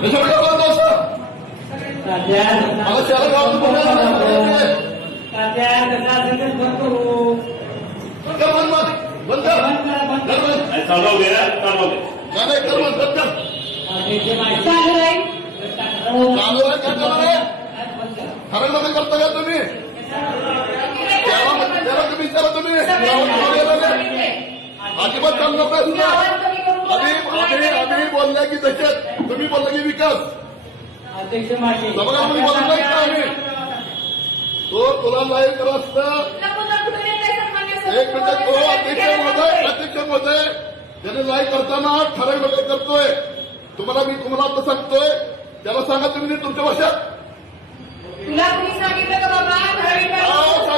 त्याच्याकडे बोलतो असं मला त्याला गावात बंद चालू दे ना, चालू दे. नाही कर बंद कर ठरवलं करता का तुम्ही त्याला तुम्ही विचारा तुम्ही अजिबात चालू नका आम्ही बोलल्या की त्याच्यात तुम्ही बोलला की विकास सभागृहामध्ये बोलत नाही का आम्ही तो तुला लाईव्ह करत असतं एक मिनिट तो अध्यक्ष महोदय त्याने लाईव्ह करताना ठराविक करतोय तुम्हाला आता सांगतोय त्याला सांगा तुम्ही तुमच्या भाषेत तुला कुणी सांगितलं का बाबा